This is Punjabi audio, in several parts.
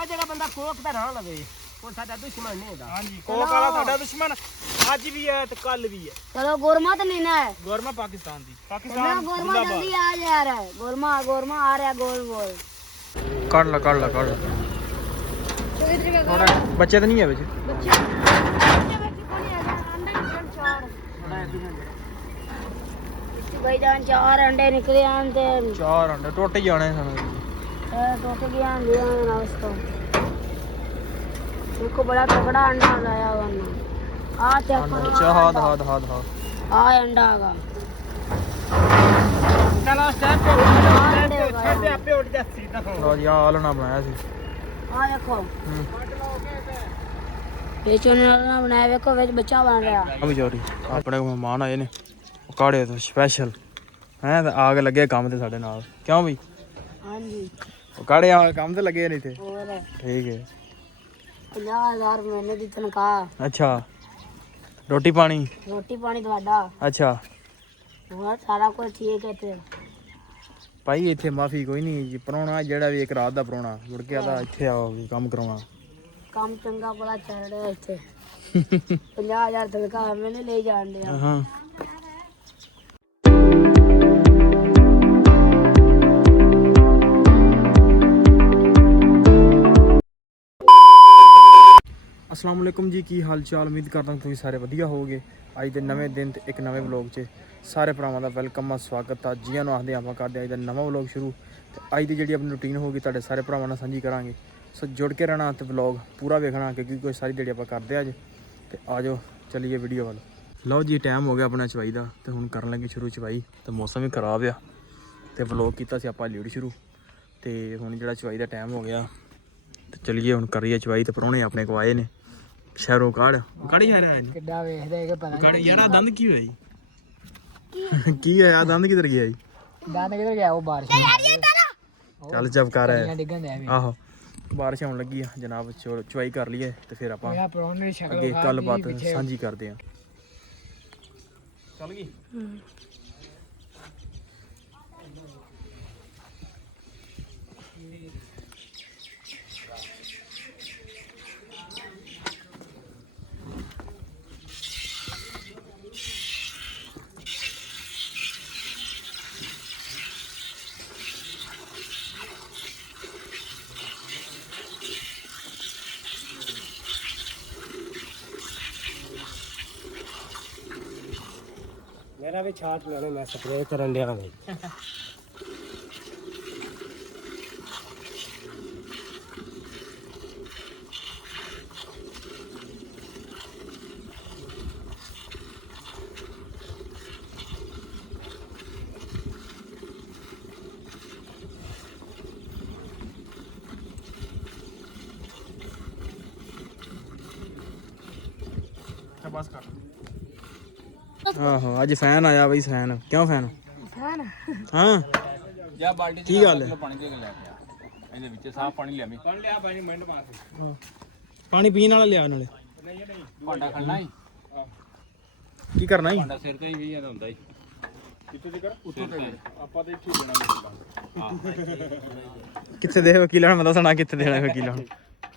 ਆ ਜਿਹੜਾ ਬੰਦਾ ਕੋਕ ਦਾ ਨਾਂ ਲਵੇ ਉਹ ਸਾਡਾ ਦੁਸ਼ਮਣ ਨਹੀਂ ਹੈਗਾ। ਹਾਂਜੀ ਕੋਕ ਵਾਲਾ ਸਾਡਾ ਦੁਸ਼ਮਣ ਅੱਜ ਵੀ ਹੈ ਤੇ ਕੱਲ ਵੀ ਹੈ। ਚਲੋ ਗੋਰਮਾ ਤਾਂ ਲੈਣਾ ਹੈ। ਗੋਰਮਾ ਪਾਕਿਸਤਾਨ ਦੀ ਨਾ ਪਾਕਿਸਤਾਨ ਗੋਰਮਾ ਜਲਦੀ ਆ ਜਾ ਰਿਹਾ ਹੈ। ਗੋਰਮਾ ਆ ਰਿਹਾ ਗੋਲ ਗੋਲ। ਕੱਢ ਲਾ ਥੋੜਾ ਬੱਚੇ ਤਾਂ ਨਹੀਂ ਹੈ ਵਿੱਚ ਬੱਚੇ ਬੱਚੇ ਕੋਲ ਆ ਅੰਡੇ ਨਿਕਲ ਚਾਰ ਭਾਈ ਜਾਨ ਚਾਰ ਅੰਡੇ ਨਿਕਲੇ ਆਂ ਤੇ 4 ਅੰਡੇ ਟੁੱਟ ਹੀ ਜਾਣੇ ਸਾਨੂੰ टोटे गया लिया ना उसको देखो बड़ा तगड़ा अंडा लाया वरना आ चेक अच्छा हाथ आ अंडा आगा चलो स्टेप पे आपे उठ जा सीधा लो जी आ लना बनाया सी आ देखो बेचने वाला बनाया देखो ਵਿੱਚ ਬੱਚਾ ਬਣ ਰਿਹਾ ਅਭੀ ਜੋਰੀ ਆਪਣੇ ਕੋਲ ਮਹਿਮਾਨ ਆਏ ਨੇ ਕਾੜੇ ਤੋਂ ਸਪੈਸ਼ਲ ਹੈ ਤੇ ਆ ਕੇ ਲੱਗੇ ਕੰਮ ਤੇ ਸਾਡੇ ਨਾਲ ਕਿਉਂ ਬਈ ਹਾਂਜੀ ਕਾੜੇ ਆ ਕੰਮ ਤੇ ਲੱਗੇ ਨਹੀਂ ਤੇ ਹੋਰ ਠੀਕ ਹੈ 50,000 ਮਹੀਨੇ ਦੀ ਤਨਖਾਹ ਅੱਛਾ ਰੋਟੀ ਪਾਣੀ ਤੁਹਾਡਾ ਅੱਛਾ ਹੋਰ ਸਾਰਾ ਕੁਝ ਠੀਕ ਹੈ ਤੇ ਭਾਈ ਇੱਥੇ ਮਾਫੀ ਕੋਈ ਨਹੀਂ ਜੀ ਪ੍ਰਾਹੁਣਾ ਜਿਹੜਾ ਵੀ ਇੱਕ ਰਾਤ ਦਾ ਪ੍ਰਾਹੁਣਾ ਮੁੜ ਕੇ ਆਦਾ ਇੱਥੇ ਆਓ ਕੰਮ ਕਰਾਉਣਾ ਕੰਮ ਚੰਗਾ ਬੜਾ ਚੱਲ ਰਿਹਾ ਇੱਥੇ 50,000 ਤਨਖਾਹ ਮੈਨੇ ਲੈ ਜਾਣ ਦਿਆ ਹਾਂ अस्सलाम वालेकुम जी की हाल चाल उम्मीद करता हूँ तुम सारे वधिया होगे अज के नवे दिन ते एक नवे व्लॉग च सारे भरावां दा वेलकम स्वागत आ जियां नूं आखदे आपां करदे अज दा नवा व्लॉग शुरू ते अज दी जिहड़ी अपनी रूटीन होगी तुहाडे सारे भरावां नाल सांझी करांगे सो जुड़ के रहना ते व्लॉग पूरा वेखना क्योंकि कोई सारी दिहाड़ी आपां करदे अज ते आ जाओ चलिए वीडियो वाल लो जी टाइम हो गया अपना चवाई दा ते हुण करन लगे शुरू चवाई ते मौसम भी खराब आ ते व्लॉग कीता सी आपां लीड शुरू ते हुण जिहड़ा चवाई दा टाइम हो गया ते चलिए हुण करिए चवाई ते परौणे अपने को आए ने ਸ਼ਹਿਰੋਂ ਕਾੜੀ ਜਾ ਰਿਹਾ ਹੈ ਕਿੱਡਾ ਵੇਖਦੇ ਕਿ ਪਤਾ ਕਾੜੀ ਯਾਰ ਆ ਦੰਦ ਕੀ ਹੋਇਆ ਜੀ ਕੀ ਹੋਇਆ ਦੰਦ ਕਿੱਧਰ ਗਿਆ ਜੀ ਦਾਦਾ ਕਿਧਰ ਗਿਆ ਉਹ ਬਾਰਿਸ਼ ਚੱਲ ਚੁੱਪ ਕਰ ਡਿੱਗਣ ਦੇ ਆਹੋ ਬਾਰਿਸ਼ ਆਉਣ ਲੱਗੀ ਆ ਜਨਾਬ ਚੁਆਈ ਕਰ ਲਈਏ ਤੇ ਫਿਰ ਆਪਾਂ ਆ ਪਰੌਣੇ ਸ਼ਕਲ ਅੱਗੇ ਗੱਲਬਾਤ ਸਾਂਝੀ ਕਰਦੇ ਆ ਚੱਲ ਗਈ मेरा भी छाट लेने मैं स्प्रे करन दिया भाई बस कर ਆਹੋ ਅੱਜ ਫੈਨ ਆਇਆ ਬਈ ਫੈਨ ਕਿਉਂ ਫੈਨ ਹਾਂ ਜਾ ਬਾਲਟੀ ਕੀ ਗੱਲ ਹੈ ਪਾਣੀ ਦੇ ਕੇ ਲੈ ਕੇ ਆ ਇਹਦੇ ਵਿੱਚ ਸਾਫ ਪਾਣੀ ਲਿਆਵੀਂ ਪਾਣੀ ਲਿਆ ਬਾਈ ਮਿੰਟ ਮਾਰ ਪਾਣੀ ਪੀਣ ਵਾਲਾ ਲਿਆ ਨਾਲੇ ਭਾਂਡਾ ਖੜਨਾ ਹੀ ਕੀ ਕਰਨਾ ਹੀ ਭਾਂਡਾ ਸਿਰ ਤੇ ਹੀ ਵੀ ਜਾਂਦਾ ਹੁੰਦਾ ਹੀ ਕਿੱਥੇ ਦੇ ਕਰ ਉੱਤੋਂ ਤੇ ਆਪਾਂ ਤੇ ਇੱਥੇ ਦੇਣਾ ਕਿੱਥੇ ਦੇ ਵਕੀਲਾਂ ਨੂੰ ਦੱਸਣਾ ਕਿੱਥੇ ਦੇਣਾ ਵਕੀਲਾਂ ਨੂੰ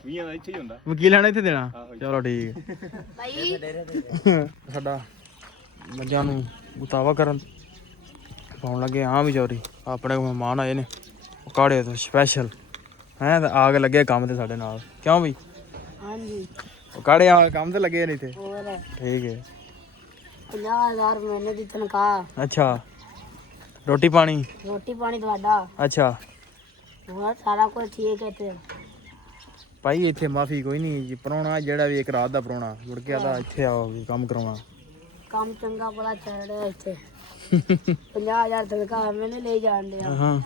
20 ਦਾ ਇੱਥੇ ਹੀ ਹੁੰਦਾ ਵਕੀਲਾਂ ਨੇ ਇੱਥੇ ਦੇਣਾ ਚਲੋ ਠੀਕ ਹੈ ਭਾਈ ਸਾਡਾ ਮੱਝਾਂ ਨੂੰ ਗੁਤਾਵਾ ਕਰਨ ਪਾਉਣ ਲੱਗੇ ਹਾਂ ਵੀ ਜੋਰੀ ਆਪਣੇ ਕੋਲ ਮਹਿਮਾਨ ਆਏ ਨੇ ਉਹ ਕਾੜੇ ਤੋਂ ਸਪੈਸ਼ਲ ਹੈ ਤੇ ਆ ਕੇ ਲੱਗੇ ਕੰਮ ਤੇ ਸਾਡੇ ਨਾਲ ਕਿਉਂ ਬਈ ਹਾਂਜੀ ਉਹ ਕਾੜੇ ਆ ਕੰਮ ਤੇ ਲੱਗੇ ਨਹੀਂ ਤੇ ਹੋਰ ਠੀਕ ਹੈ 50,000 ਮਹੀਨੇ ਦੀ ਤਨਖਾਹ ਅੱਛਾ ਰੋਟੀ ਪਾਣੀ ਤੁਹਾਡਾ ਅੱਛਾ ਹੋਰ ਸਾਰਾ ਕੁਝ ਠੀਕ ਹੈ ਤੇ ਭਾਈ ਇੱਥੇ ਮਾਫੀ ਕੋਈ ਨਹੀਂ ਜੀ ਪ੍ਰਾਹੁਣਾ ਜਿਹੜਾ ਵੀ ਇੱਕ ਰਾਤ ਦਾ ਪ੍ਰਾਹੁਣਾ ਮੁੜ ਕੇ ਆਦਾ ਇੱਥੇ ਆਓ ਕੰਮ ਕਰਾਉਣਾ ਕੰਮ ਚੰਗਾ ਬੜਾ ਚੱਲ ਰਿਹਾ ਇੱਥੇ 50,000 ਤਨਖਾਹ ਮੈਨੇ ਲੈ ਜਾਣ ਦਿਆ ਹਾਂ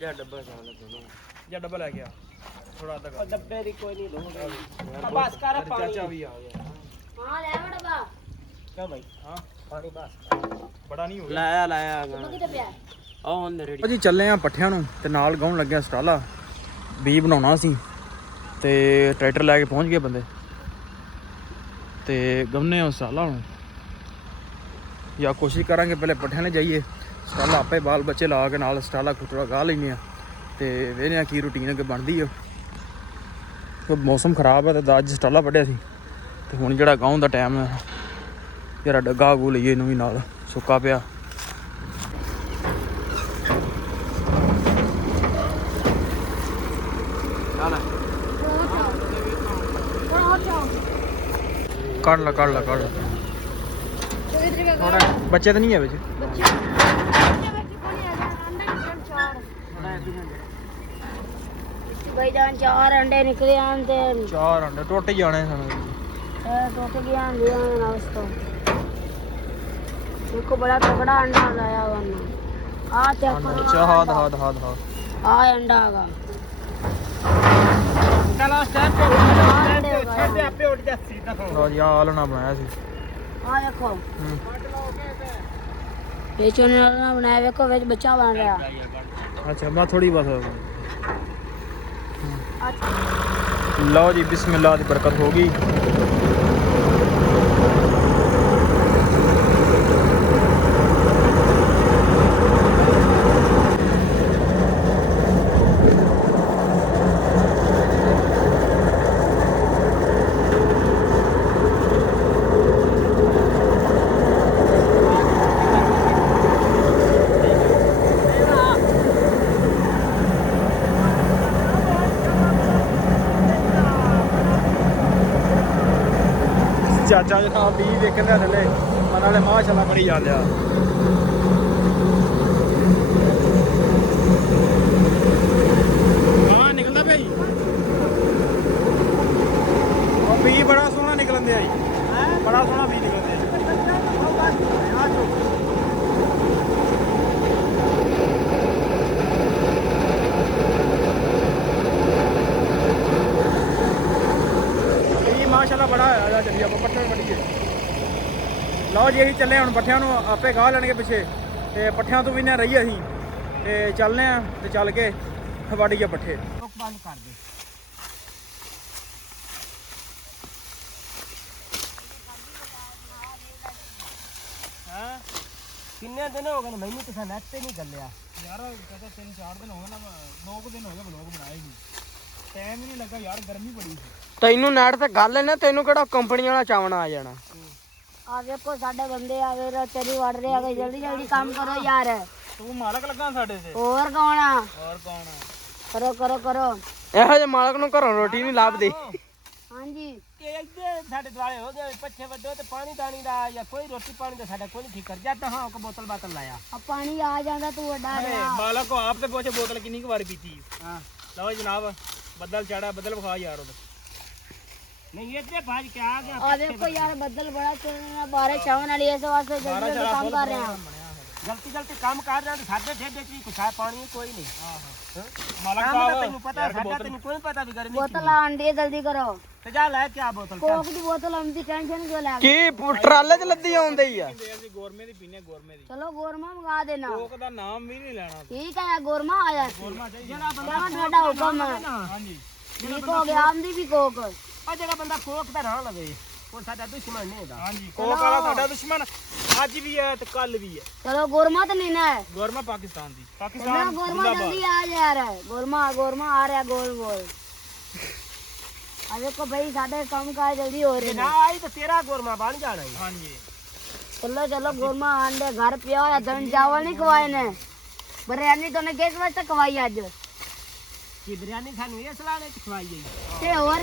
जा डब्बा चावल दोनों ਜਾਂ ਡੱਬਾ ਲੈ ਕੇ ਆ ਥੋੜਾ ਅੱਧਾ डब्बे दी कोई नहीं दूंगा बस कर पानी ਚਾਚਾ ਵੀ ਆ ਗਿਆ ਹਾਂ ਲੈ ਬੜਵਾ क्या भाई ਹਾਂ पानी बस ਬੜਾ ਨਹੀਂ ਹੋ ਗਿਆ लाया ਕਿਤੇ ਪਿਆ आओ हम रेडी ਜੀ ਚੱਲੇ ਆ ਪੱਠਿਆਂ ਨੂੰ ਤੇ ਨਾਲ ਗਾਉਣ ਲੱਗਿਆ ਸਟਾਲਾ ਬੀ ਬਣਾਉਣਾ ਸੀ ਤੇ ਟਰੈਕਟਰ ਲੈ ਕੇ ਪਹੁੰਚ ਗਏ ਬੰਦੇ ਤੇ ਗਮਨੇ ਉਹ ਸਟਾਲਾ ਹੁਣ ਜਾਂ ਕੋਸ਼ਿਸ਼ ਕਰਾਂਗੇ ਪਹਿਲੇ ਪੱਠਿਆਂ ਨੇ ਜਾਈਏ ਸਟਾਲਾ ਆਪੇ ਬਾਲ ਬੱਚੇ ਲਾ ਕੇ ਨਾਲ ਸਟਾਲਾ ਖੁੱਟੜਾ ਗਾ ਲੈਂਦੇ ਆ ਤੇ ਵੇਖਦੇ ਆ ਕੀ ਰੂਟੀਨ ਅੱਗੇ ਬਣਦੀ ਆ। ਮੌਸਮ ਖਰਾਬ ਹੈ ਤੇ ਅੱਜ ਸਟਾਲਾ ਵੱਢਿਆ ਸੀ ਤੇ ਹੁਣ ਜਿਹੜਾ ਗਾਉਣ ਦਾ ਟਾਈਮ ਹੈ ਯਾਰ ਡੱਗਾ ਗੂ ਲਈਏ ਇਹਨੂੰ ਵੀ ਨਾਲ ਸੁੱਕਾ ਪਿਆ। ਕੱਢ ਲਾ ਥੋੜਾ ਬੱਚੇ ਤਾਂ ਨਹੀਂ ਹੈ ਵਿੱਚ भाई जान 4 अंडे निकले आंदे 4 अंडे टुट जाने सन टूट गया दिया ना उसको देखो बड़ा तगड़ा अंडा लाया वरना आ चेक करो हाथ आ अंडा आगा चलो स्टेप पे आपे उठ जा सीधा लो जी आलना बनाया सी आ देखो बेचने वाला बनाया देखो वेच बच्चा बन रहा। अच्छा मैं थोड़ी बस लो जी बिस्मिल्लाह दी बरकत होगी। ਚਾਚਾ ਜੀ ਸਾਹਿਬ 20 ਵੇਖਣ ਦੇ ਥੱਲੇ ਮਨ ਵਾਲੇ ਮਾਸ਼ਾਅੱਲਾ ਬੜੀ ਜਾਂਦੇ ਆ। ਹਾਂ ਨਿਕਲਦਾ ਪਿਆ ਜੀ ਉਹ ਵੀ ਬੜਾ ਸੋਹਣਾ ਨਿਕਲਦੇ ਆ ਜੀ ਬੜਾ ਸੋਹਣਾ ਵੀ ਨਿਕਲਦੇ ਆ। ਮਾਸ਼ਾਅੱਲਾ ਬੜਾ ਹੋਇਆ ਚੱਲੀ ਆਪਾਂ ਪੱਠੇ ਵੱਢੀਏ। ਲਓ ਜੀ ਅਸੀਂ ਚੱਲੇ ਹੁਣ ਪੱਠਿਆਂ ਨੂੰ ਆਪੇ ਗਾਹ ਲੈਣਗੇ ਪਿੱਛੇ ਤੇ ਪੱਠਿਆਂ ਤੋਂ ਵੀ ਨਾ ਰਹੀ ਅਸੀਂ ਤੇ ਚੱਲਨੇ ਆ ਤੇ ਚੱਲ ਕੇ ਵੱਢੀਏ ਪੱਠੇ। ਬੰਦ ਕਰ ਦੇ ਹਾਂ ਕਿੰਨੇ ਦਿਨ ਹੋ ਗਏ ਨੇ ਮੈਨੂੰ ਕਿਸੇ ਨੈਟ ਤੇ ਨਹੀਂ ਗੱਲਿਆ ਯਾਰ ਕਹਤਾ 3-4 ਦਿਨ ਹੋ ਗਏ ਨਾ 9 ਦਿਨ ਹੋ ਗਏ ਵਲੋਗ ਬਣਾਏ ਨਹੀਂ ਟਾਈਮ ਹੀ ਨਹੀਂ ਲੱਗਾ ਯਾਰ ਗਰਮੀ ਬੜੀ ਸੀ। ਤੈਨੂੰ ਨੈਟ ਤੇ ਗੱਲ ਨਾ ਤੈਨੂੰ ਕਿਹੜਾ ਕੰਪਨੀ ਵਾਲਾ ਚਾਵਣਾ ਆ ਜਾਣਾ। आ देखो साडे बंदे आ गए चरी वड़ रहे आ गए जल्दी जल्दी काम करो यार ਤੂੰ ਮਾਲਕ ਲੱਗਾ ਸਾਡੇ ਤੇ और कौन आ ਹੋਰ ਕੌਣ करो करो करो ਇਹੋ ਜਿਹੇ ਮਾਲਕ ਨੂੰ ਘਰੋਂ ਰੋਟੀ ਨਹੀਂ ਲੱਭਦੀ। हाँ जी ਕਿ ਇੱਥੇ ਸਾਡੇ ਦੁਆਲੇ ਹੋ ਗਏ ਪੱਛੇ ਵੱਡੋ ਤੇ ਪਾਣੀ ਦਾਣੀ ਦਾ ਜਾਂ ਕੋਈ ਰੋਟੀ ਪਾਣੀ ਦਾ ਸਾਡਾ ਕੋਈ ਨਹੀਂ ਠੀਕ ਕਰ ਜਾਂਦਾ ਹਾਂ ਕੋ ਬੋਤਲ ਬਾਤਲ ਲਾਇਆ अब पानी आ जाता तू वड्डा रहा ਮਾਲਕ ਕੋ ਆਪ ਤੇ ਪੁੱਛੇ ਬੋਤਲ ਕਿੰਨੀ ਕੁ ਵਾਰ ਪੀਤੀ ਹਾਂ ਲਓ ਜਨਾਬ ਬੱਦਲ ਚੜਾ ਬੱਦਲ ਵਿਖਾ ਯਾਰ ਉਹ नहीं ये भाज के आ गया आ देखो यार बदल बड़ा चल रहा बारिश आवन वाली है इस वास्ते जल्दी जल्दी काम कर रहे हैं जल्दी जल्दी काम कर रहे हैं साडे ठेडे च कुछ है पानी कोई नहीं हां मालक साहब तैਨੂੰ पता है साडा तैਨੂੰ कोई पता भी गर्मी बोतल आंदी जल्दी करो ਤੇ ਜਾ ਲੈ ਕੇ ਆ ਬੋਤਲ कोक दी बोतल आंदी टेंशन क्यों ले ਕੀ ਟਰਾਲੇ 'ਚ ਲੱਦੀ ਆਉਂਦੇ ਹੀ ਆ। ਅਸੀਂ ਗੋਰਮੇ ਦੀ ਪੀਨੇ ਗੋਰਮੇ ਦੀ चलो गोरमा मंगा देना ਕੋਕ ਦਾ ਨਾਮ ਵੀ ਨਹੀਂ ਲੈਣਾ ठीक है गोरमा आया ਗੋਰਮਾ ਜਿਹੜਾ क्या ठंडा हुक्म है ਹਾਂਜੀ ठीक हो गया आंदी भी कोक ਆ ਜਿਹੜਾ ਬੰਦਾ ਕੋਕ ਦਾ ਨਾਂ ਲਵੇ ਉਹ ਸਾਡਾ ਦੁਸ਼ਮਣ ਨਹੀਂ ਹੁੰਦਾ ਹਾਂਜੀ ਕੋਕ ਵਾਲਾ ਸਾਡਾ ਦੁਸ਼ਮਣ ਅੱਜ ਵੀ ਹੈ ਤੇ ਕੱਲ ਵੀ ਹੈ चलो गोरमा तो नहीं ना है ਗੋਰਮਾ ਪਾਕਿਸਤਾਨ ਦੀ ना ਪਾਕਿਸਤਾਨ गोरमा जल्दी आ जा रहा है गोरमा गोरमा आ रहा है गोल गोल अब देखो भाई साढ़े कम का जल्दी हो रहे ਨਾ ਆਈ ਤਾਂ ਤੇਰਾ ਗੋਰਮਾ ਬਣ ਜਾਣਾ ਹੈ ਹਾਂਜੀ चलो चलो गोरमा आंडे घर पे आओ या दम चावल नहीं खवाए ने बिरयानी तो ने किस वजह से खवाई आज ਕਿ ਬਿਰਿਆਨੀ ਸਾਨੂੰ ਇਹ ਸਲਾਹ ਨੇ ਖਵਾਈ ਗਈ ते और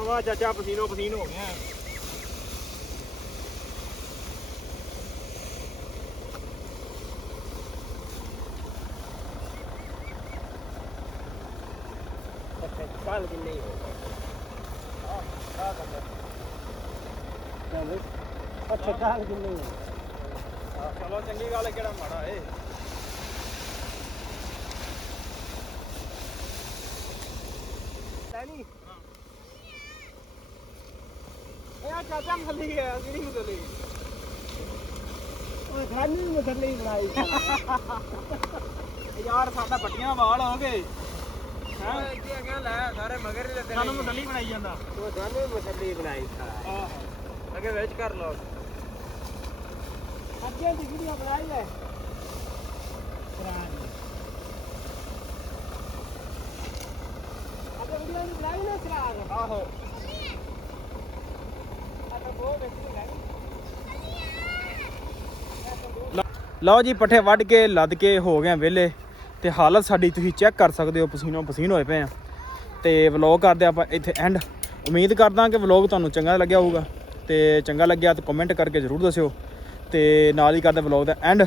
ਆਵਾ ਚਾਚਾ ਪਸੀਨੋ ਪਸੀਨ ਹੋ ਗਿਆ ਕੱਲ ਕਿੰਨੇ ਹੋ ਅੱਛਾ ਕੱਲ ਕਿੰਨੇ ਹੋ ਚਲੋ ਚੰਗੀ ਗੱਲ ਕਿਹੜਾ ਮਾੜਾ ਏ ਨਹੀਂ ਚਾਚਾ ਮਸਲੀ ਗਿਆ ਕਿਹੜੀ ਮਸਲੀ ਉਹ ਗਾਨੀ ਮਸਲੀ ਬਣਾਈ ਯਾਰ ਸਾਡਾ ਪੱਟੀਆਂ ਵਾਲ ਹੋ ਗਏ ਹਾਂ ਕੀ ਆ ਲੈ ਸਾਰੇ ਮਗਰ ਹੀ ਲੱਗੇ ਸਾਨੂੰ ਮਸਲੀ ਬਣਾਈ ਜਾਂਦਾ ਉਹ ਗਾਨੀ ਮਸਲੀ ਬਣਾਈ ਆਹ ਅੱਗੇ ਵਿੱਚ ਕਰ ਲਓ ਅੱਗੇ ਦੀ ਵੀਡੀਓ ਬਣਾਈ ਹੈ ਪੁਰਾਣੀ ਅੱਗੇ ਵੀਡੀਓ ਨਹੀਂ ਬਣਾਈ ਨਾ ਸਰਾਗ ਆਹੋ ਅੱਗੇ ਬਹੁਤ ਬੈਠੀ ਬਣਾਈ ਲਓ ਜੀ ਪੱਠੇ ਵੱਢ ਕੇ ਲੱਦ ਕੇ ਹੋ ਗਏ ਵਿਹਲੇ ਤੇ ਹਾਲਤ ਸਾਡੀ ਤੁਸੀਂ ਚੈੱਕ ਕਰ ਸਕਦੇ ਹੋ, ਪਸੀਨੋ ਪਸੀਨ ਹੋਏ ਪਏ ਆ। ਤੇ ਵਲੌਗ ਕਰਦੇ ਆਪਾਂ ਇੱਥੇ ਐਂਡ। ਉਮੀਦ ਕਰਦਾ ਕਿ ਵਲੌਗ ਤੁਹਾਨੂੰ ਚੰਗਾ ਲੱਗਿਆ ਹੋਊਗਾ, ਤੇ ਚੰਗਾ ਲੱਗਿਆ ਤਾਂ ਕਮੈਂਟ ਕਰਕੇ ਜ਼ਰੂਰ ਦੱਸਿਓ। ਤੇ ਨਾਲ ਹੀ ਕਰਦੇ ਵਲੌਗ ਦਾ ਐਂਡ।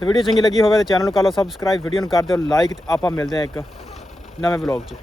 ਤੇ ਵੀਡੀਓ ਚੰਗੀ ਲੱਗੀ ਹੋਵੇ ਤਾਂ ਚੈਨਲ ਨੂੰ ਕਰ ਲਓ ਸਬਸਕ੍ਰਾਈਬ, ਵੀਡੀਓ ਨੂੰ ਕਰ ਦਿਓ ਲਾਈਕ। ਤੇ ਆਪਾਂ ਮਿਲਦੇ ਹਾਂ ਇੱਕ ਨਵੇਂ ਵਲੌਗ 'ਚ।